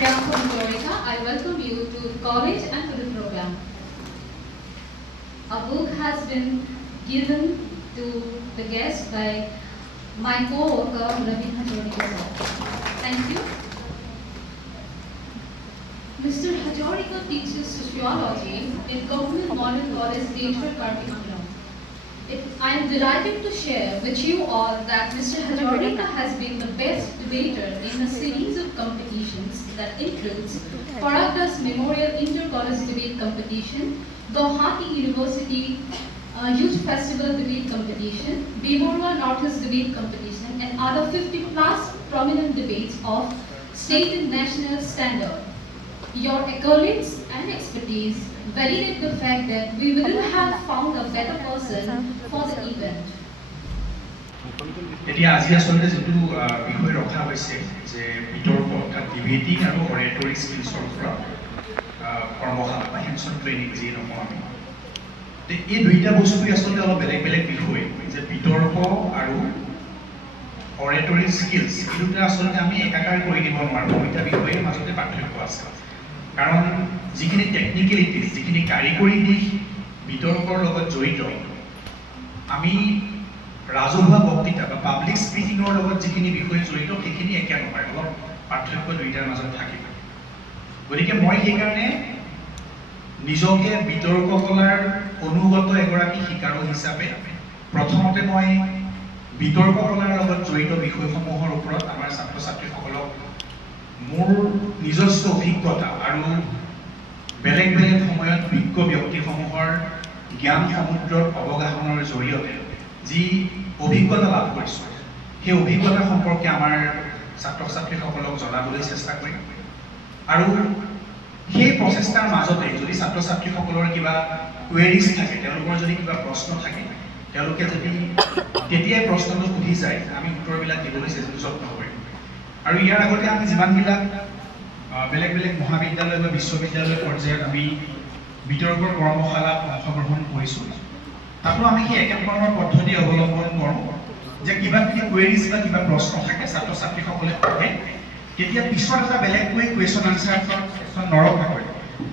Priyanka Hajarika, I welcome you to the college and to the program. A book has been given to the guest by my co-worker Ravi Hajarika sir. Thank you. Mr. Hajarika teaches sociology in Government Model College, Danger, Kartimangalam. I am delighted to share with you all that Mr. Hajarika has been the best debater in a series of competitions that includes Faragdas Memorial Inter-College Debate Competition, Guwahati University Youth Festival Debate Competition, Bemorua Northeast Debate Competition, and other 50 plus prominent debates of state and national standard. Your accolades and expertise validate the fact that we wouldn't have found a better person for the event. এতিয়া আজি আসলে যেটো বিষয় ৰখা হৈছে যে বিতৰ্ক অৰ্থাৎ ডিবেটিং আৰু অৰেটৰি স্কিলছৰ ওপৰত কৰ্মশালা বা হেণ্ডছন ট্ৰেইনিং যি নকওঁ আমি এই দুইটা বস্তুই আচলতে অলপ বেলেগ বেলেগ বিষয় যে বিতৰ্ক আৰু অৰেটৰি স্কিলছ এই দুটা আচলতে আমি একাকাৰ কৰি দিব নোৱাৰোঁ দুইটা বিষয়ৰ মাজতে পাৰ্থক্য আছে কাৰণ যিখিনি টেকনিকেলিটিজ যিখিনি কাৰিকৰী দিশ বিতৰ্কৰ লগত জড়িত আমি ৰাজহুৱা বক্তৃতা বা পাব্লিক স্পিকিঙৰ লগত যিখিনি বিষয় জড়িত সেইখিনি একে নহয় অলপ পাৰ্থক্য দুইটাৰ মাজত থাকিব গতিকে মই সেইকাৰণে নিজকে বিতৰ্ক কলাৰ অনুগত এগৰাকী শিকাৰু হিচাপে প্ৰথমতে মই বিতৰ্ক কলাৰ লগত জড়িত বিষয়সমূহৰ ওপৰত আমাৰ ছাত্ৰ ছাত্ৰীসকলক মোৰ নিজস্ব অভিজ্ঞতা আৰু বেলেগ বেলেগ সময়ত বিজ্ঞ ব্যক্তিসমূহৰ জ্ঞান সমুদ্ৰৰ অৱগাহনৰ জৰিয়তে যি অভিজ্ঞতা লাভ কৰিছোঁ সেই অভিজ্ঞতা সম্পৰ্কে আমাৰ ছাত্ৰ ছাত্ৰীসকলক জনাবলৈ চেষ্টা কৰিম আৰু সেই প্ৰচেষ্টাৰ মাজতে যদি ছাত্ৰ ছাত্ৰীসকলৰ কিবা কুৱেৰিজ থাকে তেওঁলোকৰ যদি কিবা প্ৰশ্ন থাকে তেওঁলোকে যদি তেতিয়াই প্ৰশ্নটো সুধি যায় আমি উত্তৰবিলাক দিবলৈ যত্ন কৰিম আৰু ইয়াৰ আগতে আমি যিমানবিলাক বেলেগ বেলেগ মহাবিদ্যালয় বা বিশ্ববিদ্যালয় পৰ্যায়ত আমি বিতৰ্কৰ কৰ্মশালাত অংশগ্ৰহণ কৰিছোঁ তাতো আমি সেই একে ধৰণৰ পদ্ধতি অৱলম্বন কৰোঁ যে কিবা যদি কুৱেৰিজ বা কিবা প্ৰশ্ন থাকে ছাত্ৰ ছাত্ৰীসকলে সোধে তেতিয়া পিছত এটা বেলেগকৈ কুৱেশ্যন আনচাৰ ছেকশ্যন নৰখাকৈ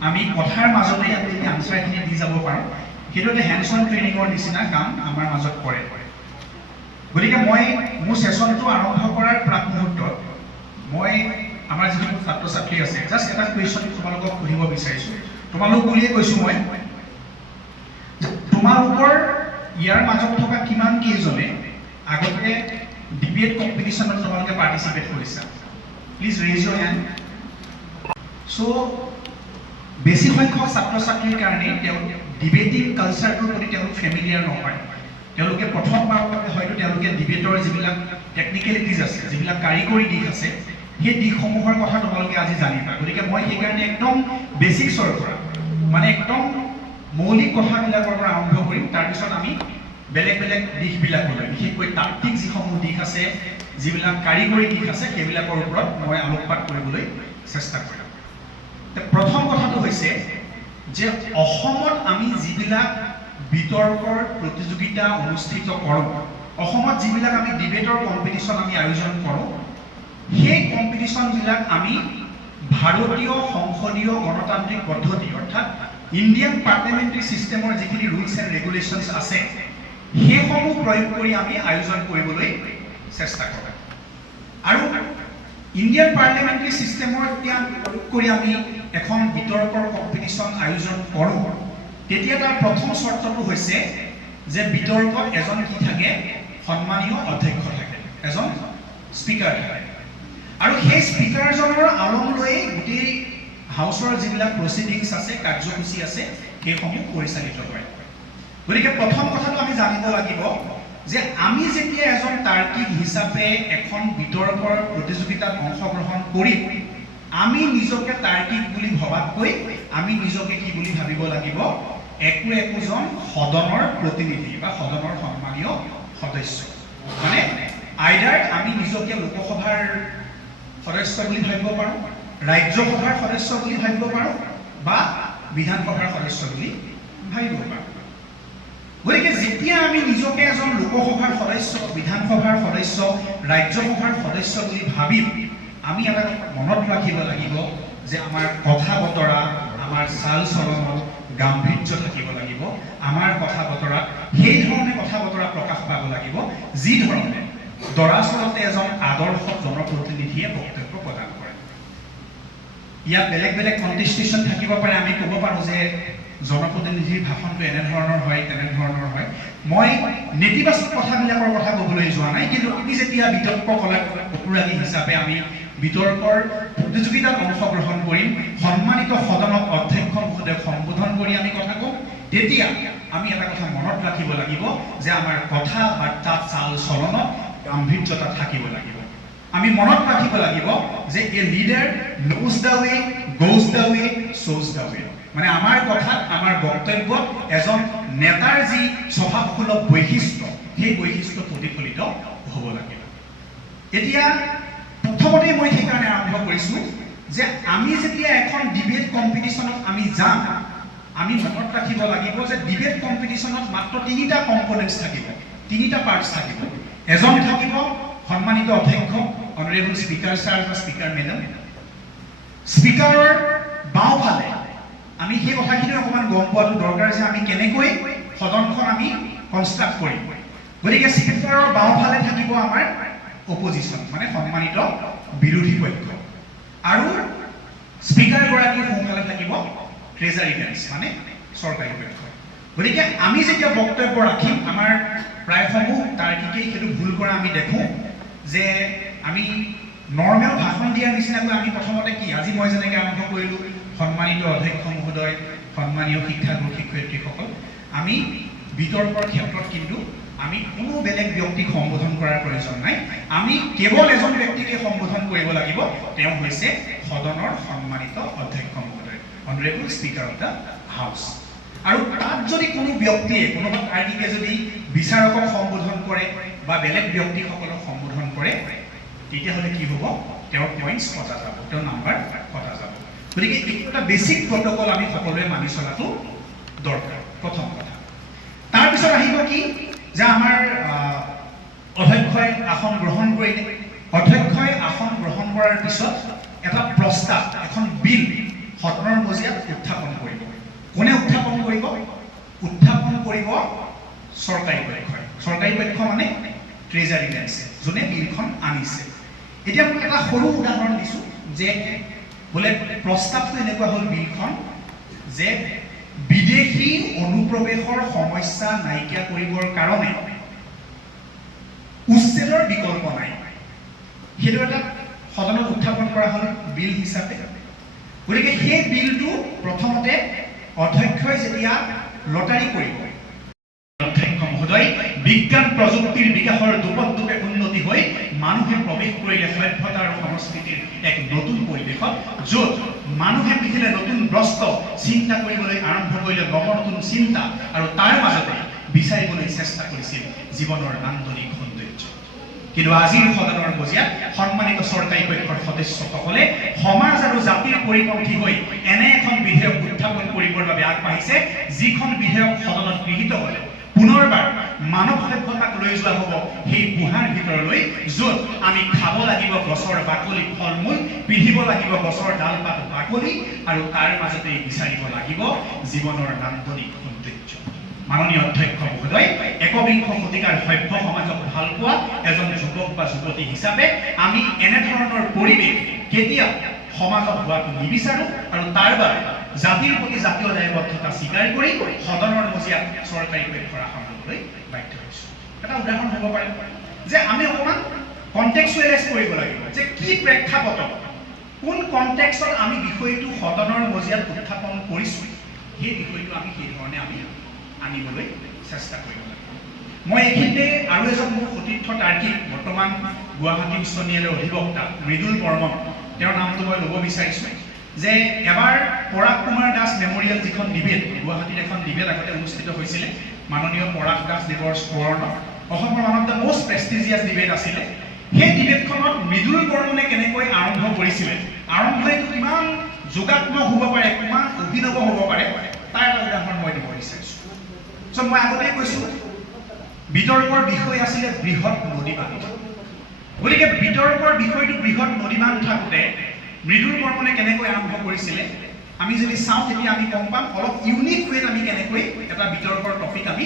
আমি কথাৰ মাজতেই আমি যদি আনচাৰখিনি দি যাব পাৰোঁ সেইটো এটা হেণ্ডছন ট্ৰেইনিঙৰ নিচিনা কাম আমাৰ মাজত কৰে গতিকে মই মোৰ ছেশ্যনটো আৰম্ভ কৰাৰ প্ৰাক মুহূৰ্তত মই আমাৰ যিবোৰ ছাত্ৰ ছাত্ৰী আছে জাষ্ট এটা কুৱেশ্যন তোমালোকক সুধিব বিচাৰিছোঁ তোমালোক বুলিয়ে কৈছোঁ মই তোমালোকৰ ইয়াৰ মাজত থকা কিমান কেইজনে আগতে ডিবেট কম্পিটিশ্যনত তোমালোকে পাৰ্টিচিপেট কৰিছা প্লিজ ৰেইজ ইউৰ হেণ্ড চ' বেছি সংখ্যক ছাত্ৰ ছাত্ৰীৰ কাৰণে তেওঁ ডিবেটিং কালচাৰটোৰ প্ৰতি তেওঁলোক ফেমিলিয়াৰ নহয় তেওঁলোকে প্ৰথমবাৰৰ বাবে হয়তো তেওঁলোকে ডিবেটৰ যিবিলাক টেকনিকেলিটিজ আছে যিবিলাক কাৰিকৰী দিশ আছে সেই দিশসমূহৰ কথা তোমালোকে আজি জানিবা গতিকে মই সেইকাৰণে একদম বেচিক্সৰ পৰা মানে একদম মৌলিক কথাবিলাকৰ পৰা আৰম্ভ কৰিম তাৰপিছত আমি বেলেগ বেলেগ দিশবিলাকলৈ বিশেষকৈ তাত্ত্বিক যিসমূহ দিশ আছে যিবিলাক কাৰিকৰী দিশ আছে সেইবিলাকৰ ওপৰত মই আলোকপাত কৰিবলৈ চেষ্টা কৰিম প্ৰথম কথাটো হৈছে যে অসমত আমি যিবিলাক বিতৰ্কৰ প্ৰতিযোগিতা অনুষ্ঠিত কৰোঁ অসমত যিবিলাক আমি ডিবেটৰ কম্পিটিশ্যন আমি আয়োজন কৰোঁ সেই কম্পিটিশ্যনবিলাক আমি ভাৰতীয় সংসদীয় গণতান্ত্ৰিক পদ্ধতি অৰ্থাৎ ইণ্ডিয়ান পাৰ্লিয়ামেণ্টাৰী ছিষ্টেমৰ যিখিনি ৰুলছ এণ্ড ৰেগুলেশ্যনছ আছে সেইসমূহ প্ৰয়োগ কৰি আমি আয়োজন কৰিবলৈ চেষ্টা কৰোঁ আৰু ইণ্ডিয়ান পাৰ্লিয়ামেণ্টাৰী ছিষ্টেমৰ এতিয়া প্ৰয়োগ কৰি আমি এখন বিতৰ্কৰ কম্পিটিশ্যন আয়োজন কৰোঁ তেতিয়া তাৰ প্ৰথম চৰ্তটো হৈছে যে বিতৰ্কত এজন কি থাকে সন্মানীয় অধ্যক্ষ থাকে এজন স্পীকাৰ থাকে আৰু সেই স্পীকাৰজনৰ আলম লৈ গোটেই হাউচৰ যিবিলাক প্ৰচিডিংছ আছে কাৰ্যসূচী আছে সেইসমূহ পৰিচালিত হয় গতিকে প্ৰথম কথাটো আমি জানিব লাগিব যে আমি যেতিয়া এজন তাৰ্কিক হিচাপে এখন বিতৰ্কৰ প্ৰতিযোগিতাত অংশগ্ৰহণ কৰিম আমি নিজকে তাৰ্কিক বুলি ভবাতকৈ আমি নিজকে কি বুলি ভাবিব লাগিব একোজন সদনৰ প্ৰতিনিধি বা সদনৰ সন্মানীয় সদস্য মানে আইদাৰ আমি নিজকে লোকসভাৰ সদস্য বুলি ভাবিব পাৰোঁ ৰাজ্যসভাৰ সদস্য বুলি ভাবিব পাৰোঁ বা বিধানসভাৰ সদস্য বুলি ভাবিব পাৰোঁ গতিকে যেতিয়া আমি নিজকে এজন লোকসভাৰ সদস্য বিধানসভাৰ সদস্য ৰাজ্যসভাৰ সদস্য বুলি ভাবিম আমি এটা মনত ৰাখিব লাগিব যে আমাৰ কথা বতৰা, আমাৰ চাল চলনত গাম্ভীৰ্য থাকিব লাগিব। আমাৰ কথা বতৰাত সেই ধৰণে কথা বতৰা প্ৰকাশ পাব লাগিব যি ধৰণে দৰাচলতে এজন আদৰ্শ জনপ্ৰতিনিধিয়ে বক্তব্য প্ৰদান কৰে। ইয়াত বেলেগ বেলেগ কণ্টেষ্টেশ্যন থাকিব পাৰে। আমি ক'ব পাৰোঁ যে জনপ্ৰতিনিধিৰ ভাষণটো এনেধৰণৰ হয়, তেনেধৰণৰ হয়। মই নেতিবাচক কথাবিলাকৰ কথা ক'বলৈ যোৱা নাই, কিন্তু আমি যেতিয়া বিতৰ্ক কলা অনুৰাগী হিচাপে আমি বিতৰ্কৰ প্ৰতিযোগিতাত অংশগ্ৰহণ কৰিম, সন্মানিত সদনক অধ্যক্ষ মহোদয়ক সম্বোধন কৰি আমি কথা কম, তেতিয়া আমি এটা কথা মনত ৰাখিব লাগিব যে আমাৰ কথা বাৰ্তাত চাল চলনত গাম্ভীৰ্যতা থাকিব লাগিব। আমি মনত ৰাখিব লাগিব যে a leader knows the way, goes the way, শ্ব'জ দ্য ৱে। মানে আমাৰ কথাত, আমাৰ বক্তব্যত এজন নেতাৰ যি স্বভাৱসুলভ বৈশিষ্ট্য, সেই বৈশিষ্ট্য প্ৰতিফলিত হ'ব লাগিব। এতিয়া প্ৰথমতে মই সেইকাৰণে আৰম্ভ কৰিছোঁ যে আমি যেতিয়া এখন ডিবেট কম্পিটিশ্যনত আমি যাম, আমি মনত ৰাখিব লাগিব যে ডিবেট কম্পিটিশ্যনত মাত্ৰ তিনিটা কম্পনেণ্টছ থাকিব, তিনিটা পাৰ্টছ থাকিব। এজন থাকিব সন্মানিত অধ্যক্ষ, অনাৰেবল স্পীকাৰ ছাৰ বা স্পীকাৰ মেডাম। স্পীকাৰৰ বাওঁফালে আমি সেই কথাখিনি অকণমান গম পোৱাটো দৰকাৰ যে আমি কেনেকৈ সদনখন আমি কনষ্ট্ৰাক্ট কৰিম। গতিকে স্পীকাৰৰ বাওঁফালে থাকিব আমাৰ অপজিশ্যন, মানে সন্মানিত বিৰোধী পক্ষ, আৰু স্পীকাৰগৰাকীৰ সোঁফালে থাকিব ট্ৰেজাৰী বেঞ্চ, মানে চৰকাৰী পক্ষ। গতিকে আমি যেতিয়া বক্তব্য ৰাখিম, আমাৰ প্ৰায়সমূহ তাৰ্কিকেই সেইটো ভুল কৰা আমি দেখোঁ যে আমি নৰ্মেল ভাষণ দিয়াৰ নিচিনাকৈ আমি প্ৰথমতে কি, আজি মই যেনেকৈ আৰম্ভ কৰিলোঁ, সন্মানিত অধ্যক্ষ মহোদয়, সন্মানীয় শিক্ষাগুৰু শিক্ষয়িত্ৰীসকল, আমি বিতৰ্কৰ ক্ষেত্ৰত কিন্তু আমি কোনো বেলেগ ব্যক্তিক সম্বোধন কৰাৰ প্ৰয়োজন নাই। আমি কেৱল এজন ব্যক্তিকে সম্বোধন কৰিব লাগিব, তেওঁ হৈছে সদনৰ সন্মানিত অধ্যক্ষ মহোদয়, honourable speaker of the house. আৰু তাত যদি কোনো ব্যক্তিয়ে, কোনোবা তাৰ্কিকে যদি বিচাৰকক সম্বোধন কৰে বা বেলেগ ব্যক্তিসকলক সম্বোধন কৰে, তেতিয়াহ'লে কি হ'ব, তেওঁৰ পইণ্টছ কটা যাব, তেওঁৰ নাম্বাৰ কটা যাব। গতিকে এইটো এটা বেছিক প্ৰট'কল আমি সকলোৱে মানি চলাটো দৰকাৰ, প্ৰথম কথা। তাৰপিছত আহিব কি যে আমাৰ অধ্যক্ষই আসন গ্ৰহণ কৰিলে। অধ্যক্ষই আসন গ্ৰহণ কৰাৰ পিছত এটা প্ৰস্তাৱ, এখন বিল সদনৰ মজিয়াত উত্থাপন কৰিব। কোনে উত্থাপন কৰিব? উত্থাপন কৰিব চৰকাৰী পক্ষই। চৰকাৰী পক্ষ মানে ট্ৰেজাৰী বেঞ্চ, যোনে বিলখন আনিছে। এতিয়া মই এটা সৰু উদাহৰণ দিছোঁ যে বোলে প্ৰস্তাৱটো এনেকুৱা হ'ল বিলখন যে বিদেশী অনুপ্ৰৱেশৰ সমস্যা নাইকিয়া কৰিবৰ কাৰণে উচ্ছেদৰ বিকল্প নাই। সেইটো এটা সদনত উত্থাপন কৰা হ'ল বিল হিচাপে। গতিকে সেই বিলটো প্ৰথমতে অধ্যক্ষই যেতিয়া লটাৰী কৰিব, অধ্যক্ষ মহোদয়, বিজ্ঞান প্ৰযুক্তিৰ বিকাশৰ দোপতদোপে উন্নতি হৈ মানুহে প্ৰৱেশ কৰিলে সভ্যতা আৰু সংস্কৃতিৰ এক নতুন পৰিৱেশত, য'ত মানুহে পিঠিলে নতুন বস্ত্ৰ চিন্তা কৰিবলৈ আৰম্ভ কৰিলে নতুন চিন্তা, আৰু তাৰ মাজতে বিচাৰিবলৈ চেষ্টা কৰিছিল জীৱনৰ নান্দনিক সৌন্দৰ্য। কিন্তু আজিৰ সদনৰ মজিয়াত সন্মানিত চৰকাৰী পক্ষৰ সদস্যসকলে সমাজ আৰু জাতিৰ পৰিপন্থী হৈ এনে এখন বিধেয়ক উত্থাপন কৰিবৰ বাবে আগবাঢ়িছে, যিখন বিধেয়ক সদনত গৃহীত হ'লে পুনৰবাৰ মানৱ সভ্যতাক লৈ যোৱা হ'ব সেই গুহাৰ ভিতৰলৈ, য'ত আমি খাব লাগিব গছৰ বাকলি ফল মূল, পিন্ধিব লাগিব গছৰ ডাল পাত বাকলি, আৰু তাৰ মাজতে বিচাৰিব লাগিব জীৱনৰ নান্দনিক সৌন্দৰ্য। মাননীয় অধ্যক্ষ মহোদয়, একবিংশ শতিকাৰ সভ্য সমাজক ভাল পোৱা এজন যুৱক বা যুৱতী হিচাপে আমি এনেধৰণৰ পৰিৱেশ কেতিয়াও সমাজত হোৱাটো নিবিচাৰোঁ, আৰু তাৰ বাবে জাতিৰ প্ৰতি জাতীয় দায়বদ্ধতা স্বীকাৰ কৰি সদনৰ মজিয়াত চৰকাৰী পক্ষৰ আসন ল'বলৈ বাধ্য হৈছোঁ। এটা উদাহৰণ হ'ব পাৰে যে আমি অকণমান কণ্টেক্সুৱেলাইজ কৰিব লাগিব যে কি প্ৰেক্ষাপটত, কোন কণ্টেক্সত আমি বিষয়টো সদনৰ মজিয়াত উত্থাপন কৰিছোঁ, সেই বিষয়টো আমি সেই ধৰণে আমি আনিবলৈ চেষ্টা কৰিব লাগিব। মই এইখিনিতে আৰু এজন মোৰ সতীৰ্থ তাৰ্কিক, বৰ্তমান গুৱাহাটী উচ্চ ন্যায়ালয়ৰ অধিবক্তা মৃদুল বৰ্মন, তেওঁৰ নামটো মই ল'ব বিচাৰিছোঁ যে এবাৰ পৰাগ কুমাৰ দাস মেমৰিয়েল যিখন ডিবেট, গুৱাহাটীত এখন ডিবেট আগতে অনুষ্ঠিত হৈছিলে, মাননীয় পৰাগ দাস দেৱৰ স্মৰণত, অসমৰ one of the most prestigious debate আছিলে। সেই ডিবেটখনত মৃদুল বৰ্মনে কেনেকৈ আৰম্ভ কৰিছিলে, আৰম্ভণিটো কিমান যোগাত্মক হ'ব পাৰে, কিমান অভিনৱ হ'ব পাৰে, তাৰ এটা উদাহৰণ মই দিব বিচাৰিছোঁ। চ' মই আগতেই কৈছোঁ বিতৰ্কৰ বিষয় আছিলে বৃহৎ নদী বান্ধ। গতিকে বিতৰ্কৰ বিষয়টো বৃহৎ নদীমান থাকোঁতে মৃদুল বৰ্মনে কেনেকৈ আৰম্ভ কৰিছিলে আমি যদি চাওঁ তেতিয়া আমি গম পাম অলপ ইউনিক ৱেত আমি কেনেকৈ এটা বিতৰ্কৰ টপিক আমি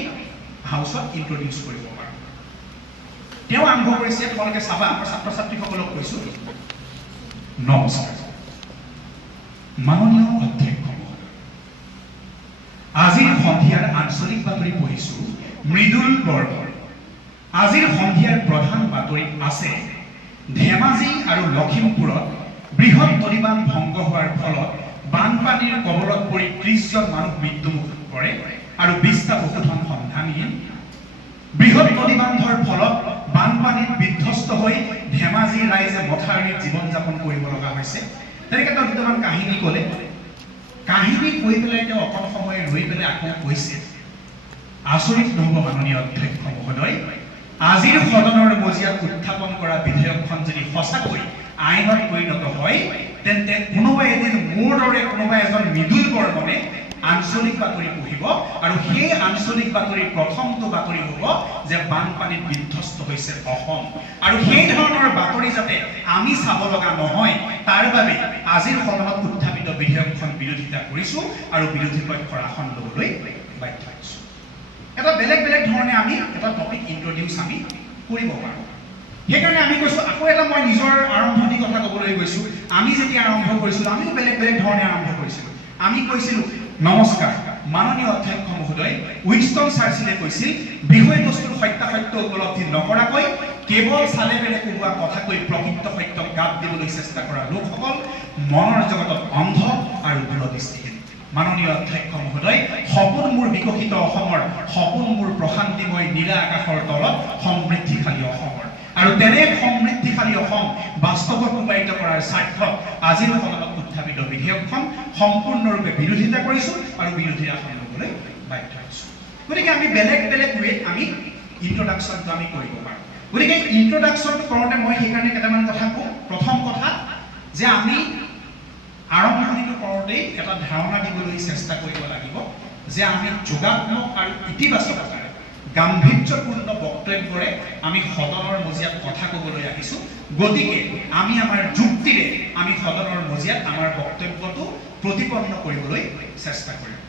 হাউচত ইন্ট্ৰডিউচ কৰিব পাৰোঁ তেওঁ আৰম্ভ কৰিছে তোমালোকে চাবা আমাৰ ছাত্ৰ ছাত্ৰীসকলক কৈছোঁ নমস্কাৰ মাননীয় অধ্যক্ষ আজিৰ সন্ধিয়াৰ আঞ্চলিক বাতৰি পঢ়িছোঁ মৃদুল বৰ্মৰ আজিৰ সন্ধিয়াৰ প্ৰধান বাতৰি আছে ধেমাজি আৰু লখিমপুৰত বৃহৎ নদীবান ভংগ হোৱাৰ ফলত বানপানীৰ কবলত পৰি 30 জন মানুহ মৃত্যুমুখত পৰে আৰু 20টা পশুধন সন্ধানহীন বৃহৎ নদীবান্ধৰ ফলত বানপানীত বিধ্বস্ত হৈ ধেমাজি ৰাইজে মথাউৰিত জীৱন যাপন কৰিব লগা হৈছে তেনেকৈ তেওঁ দুটামান কাহিনী ক'লে কাহিনী কৈ পেলাই তেওঁ অকণ সময় ৰৈ পেলাই আকৌ কৈছে আচৰিত নহ'ব মাননীয় অধ্যক্ষ মহোদয় আজিৰ সদনৰ মজিয়াত উত্থাপন কৰা বিধেয়কখন যদি সঁচাকৈ আইনত পৰিণত হয় তেন্তে কোনোবা এদিন মোৰ দৰে কোনোবা এজন মৃদুল বৰ্মনে আঞ্চলিক বাতৰি পঢ়িব আৰু সেই আঞ্চলিক বাতৰিৰ প্ৰথমটো বাতৰি হ'ব যে বানপানীত বিধ্বস্ত হৈছে অসম আৰু সেই ধৰণৰ বাতৰি যাতে আমি চাব লগা নহয় তাৰ বাবে আজিৰ সদনত উত্থাপিত বিধেয়কখন বিৰোধিতা কৰিছোঁ আৰু বিৰোধী পক্ষৰ আসন ল'বলৈ বাধ্য হৈছোঁ এটা বেলেগ বেলেগ ধৰণে আমি এটা টপিক ইন্ট্ৰডিউচ আমি কৰিব পাৰোঁ সেইকাৰণে আমি কৈছোঁ আকৌ এটা মই নিজৰ আৰম্ভণি কথা ক'বলৈ গৈছোঁ আমি যেতিয়া আৰম্ভ কৰিছিলোঁ আমিও বেলেগ বেলেগ ধৰণে আৰম্ভ কৰিছিলোঁ আমি কৈছিলোঁ নমস্কাৰ মাননীয় অধ্যক্ষ মহোদয় উইনষ্টন চাৰ্চিলে কৈছিল বিষয়বস্তুৰ সত্যাসত্য উপলব্ধি নকৰাকৈ কেৱল চালে বেলে কোৱা কথা কৈ প্ৰকৃত সত্যক গাত দিবলৈ চেষ্টা কৰা লোকসকল মনৰ জগতত অন্ধ আৰু দূৰদৃষ্টিহীন মাননীয় অধ্যক্ষ মহোদয় সপোন মোৰ বিকশিত অসমৰ সপোন মোৰ প্ৰশান্তিময় নীলা আকাশৰ তলত সমৃদ্ধিশালী অসমৰ আৰু তেনে সমৃদ্ধিশালী অসম বাস্তৱত ৰূপায়িত কৰাৰ স্বাৰ্থত আজিৰ সদনত উত্থাপিত বিধেয়কখন সম্পূৰ্ণৰূপে বিৰোধিতা কৰিছোঁ আৰু বিৰোধী আসন ল'বলৈ বাধ্য হৈছোঁ গতিকে আমি বেলেগ বেলেগ ৱেত আমি ইন্ট্ৰডাকশ্যনটো আমি কৰিব পাৰোঁ গতিকে ইন্ট্ৰডাকশ্যনটো কৰোঁতে মই সেইকাৰণে কেইটামান কথা কওঁ প্ৰথম কথা যে আমি আৰম্ভণিটো কৰোঁতেই এটা ধাৰণা দিবলৈ চেষ্টা কৰিব লাগিব যে আমি যোগাত্মক আৰু ইতিবাচকতাৰে গাম্ভীৰ্যপূৰ্ণ বক্তব্যৰে আমি সদনৰ মজিয়াত কথা ক'বলৈ আহিছোঁ গতিকে আমি আমাৰ যুক্তিৰে আমি সদনৰ মজিয়াত আমাৰ বক্তব্যটো প্ৰতিপন্ন কৰিবলৈ চেষ্টা কৰিম